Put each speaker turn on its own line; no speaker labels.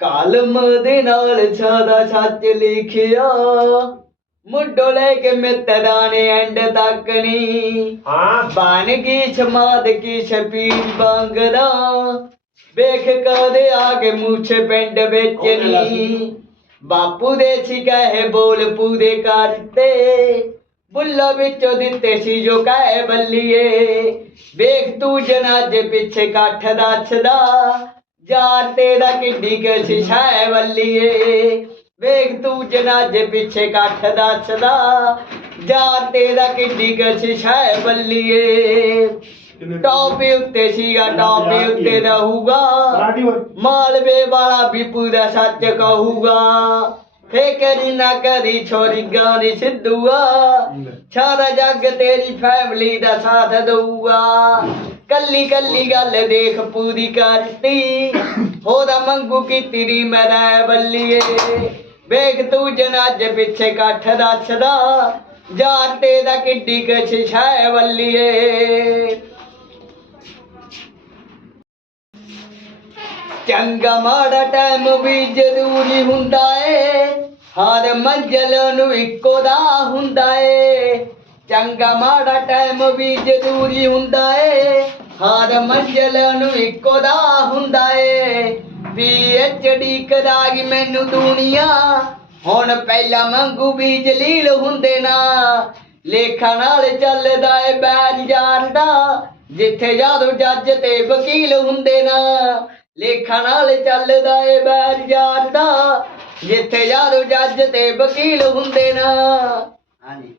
Column ਦੇ ਨਾਲ ਸਾਦਾ ਸੱਚ ਲਿਖਿਆ। ਮੁੱਢੋਂ ਲੈ ਕੇ ਮਿੱਤਰਾਂ ਨੇ ਐਂਡ ਤੱਕ ਨੀ।
ਹਾਂ।
ਬਣ ਗਈ ਸਮਾਦ ਕੀ ਸ਼ਪੀਰ ਬੰਗਦਾ। ਵੇਖ ਕਦੇ ਆ ਕੇ ਮੁੱਛੇ ਪਿੰਡ ਵਿੱਚ ਨੀ। ਬਾਪੂ ਦੇ ਸੀ ਕਹੇ ਬੋਲ ਪੂਰੇ ਕਰਤੇ ਬੁੱਲਾ ਵਿੱਚੋਂ ਦਿੱਤੇ ਸੀ ਜੋ ਕਹੇ ਬੱਲੀਏ। ਵੇਖ ਤੂੰ ਜਨਾਜੇ ਪਿੱਛੇ ਕੱਠ ਦੱਸਦਾ ਯਾਰ ਤੇਰਾ ਕਿੱਡੀ ਕਸੀ ਛਾਏ ਬੱਲੀਏ ਵੇਖ ਤੂੰ ਜਨਾਜੇ ਪਿੱਛੇ ਕੱਠ ਦੱਸਦਾ ਯਾਰ ਤੇਰਾ ਕਿੱਡੀ ਕਸੀ ਛਾਏ ਬੱਲੀਏ ਟੌਪ ਉੱਤੇ ਸੀਗਾ ਟੌਪ ਉੱਤੇ ਰਹੂਗਾ। ਮਾਲਵੇ ਵਾਲਾ ਵੀ ਪੂਰਾ ਸੱਚ ਕਹੂਗਾ। ਫੇਕਰੀ ਨਾ ਕਰੀ ਛੋਰੀ ਗਾਣੀ ਸਿੱਧੂਆ। ਸਾਰਾ ਜੱਗ ਤੇਰੀ ਫੈਮਿਲੀ ਦਾ ਸਾਥ ਦਊਗਾ। ਕੱਲੀ ਕੱਲੀ ਗੱਲ ਦੇਖ ਪੂਰੀ ਕਰਤੀ ਹੋਦਾ ਮੰਗੂ ਕੀ ਤੇਰੀ ਮਰਾ ਬੱਲੀਏ। ਵੇਖ ਤੂੰ ਜਨਾਜ ਪਿੱਛੇ ਕੱਠ ਦੱਸਦਾ। ਯਾਰ ਦਾ ਕਿੱਡੀ ਕਛ ਛਾਏ ਬੱਲੀਏ। ਚੰਗਾ ਮਾੜਾ ਟਾਈਮ ਵੀ ਜ਼ਰੂਰੀ ਹੁੰਦਾ ਏ। ਹਰ ਮੰਜ਼ਲ ਨੂੰ ਇੱਕੋ ਦਾ ਹੁੰਦਾ ਏ। ਚੰਗਾ ਮਾੜਾ ਟਾਈਮ ਵੀ ਜ਼ਰੂਰੀ ਹੁੰਦਾ ਏ। ਹਰ ਮੰਜ਼ਲ ਨੂੰ ਇੱਕੋ ਦਾ ਹੁੰਦਾ ਏ। ਡੀ ਕਰਾਗੀ ਮੈਨੂੰ ਦੁਨੀਆ। ਹੁਣ ਪਹਿਲਾਂ ਮੰਗੂ ਵੀ ਜਲੀਲ ਹੁੰਦੇ ਨਾ। ਲੇਖਾਂ ਨਾਲ ਚੱਲਦਾ ਏ ਬੈਜ ਜਾਣਦਾ ਦਾ। ਜਿੱਥੇ ਜਾਦੋ ਜੱਜ ਤੇ ਵਕੀਲ ਹੁੰਦੇ ਨਾ। ਲੇਖਾਂ ਨਾਲ ਚੱਲਦਾ ਏ ਬੈਜ ਜਾਣਦਾ ਦਾ। ਜਿੱਥੇ ਜਾਦੋ ਜੱਜ ਤੇ ਵਕੀਲ ਹੁੰਦੇ ਨਾ। ਹਾਂਜੀ।